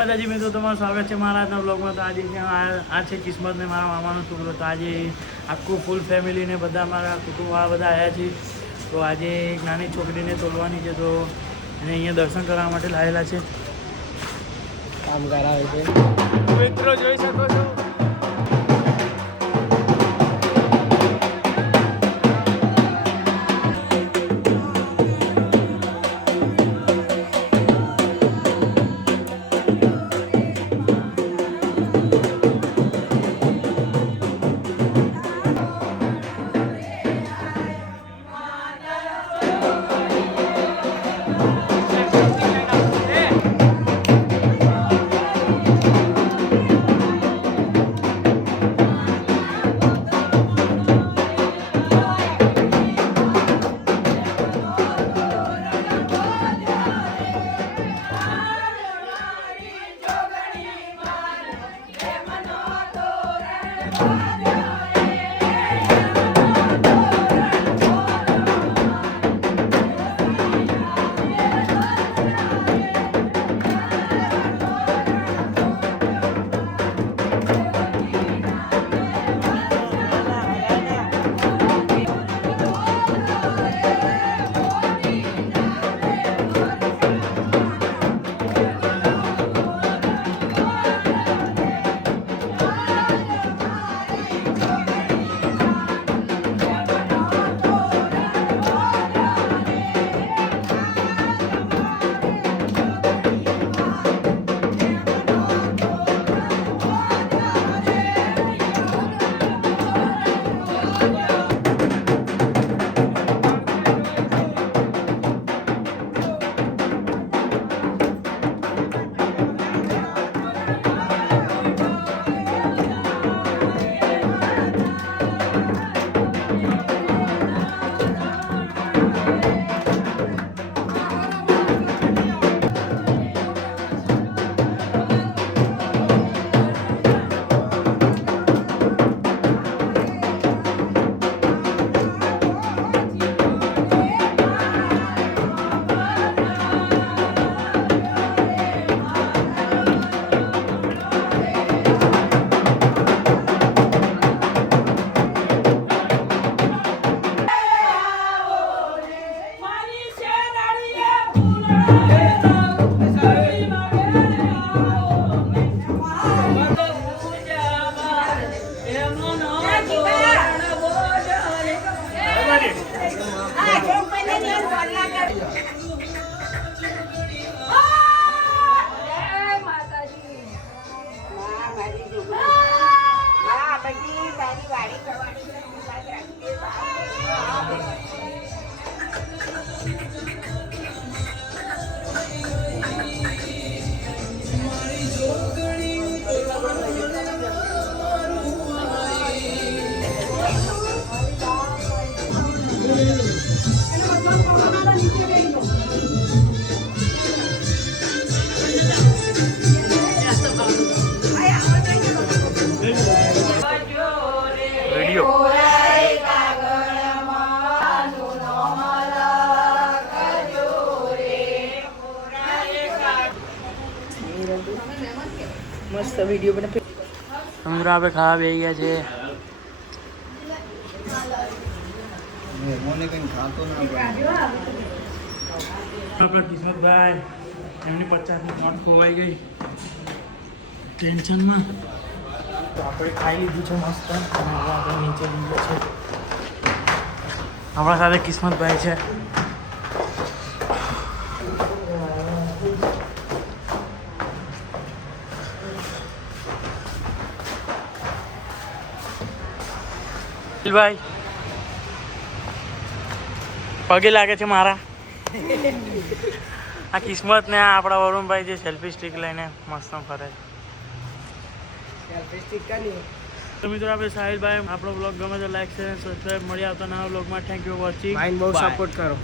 દાદાજી મિત્રો તમારું સ્વાગત છે મારા આજના બ્લોગમાં. તો આજે આ છે કિસ્મત ને મારા મામાનો છોકરો. તો આજે આખું ફૂલ ફેમિલીને બધા મારા કુટુંબવાળા બધા આવ્યા છે. તો આજે એક નાની છોકરીને તોડવાની છે, તો એને અહીંયા દર્શન કરવા માટે લાવેલા છે. કામ કરાવે છે મિત્રો, જોઈ શકો છો. મસ્ત વિડીયો બને. મિત્રો આપણે ખાવા બેસી ગયા છે. આપણા કિસ્મતભાઈ, એમની 50ની નોટ ખોવાઈ ગઈ ટેન્શનમાં. તો આપણે ખાઈ લીધું છે મસ્ત, અને હવે આપણે નીચે જઈએ છે. આપણા સાથે કિસ્મતભાઈ છે. ભાઈ પગે લાગે છે મારા. આ કિસ્મત ને આપણા વરુણભાઈ જે સેલ્ફી સ્ટિક લઈને મસ્ત ફરે છે. તો મિત્રો આપણે સાહિલભાઈ, આપણો બ્લોગ ગમે તો લાઈક શેર અને સબસ્ક્રાઈબ. મળી આવતા નવા બ્લોગમાં. Thank you for watching. બહુ સપોર્ટ કરો.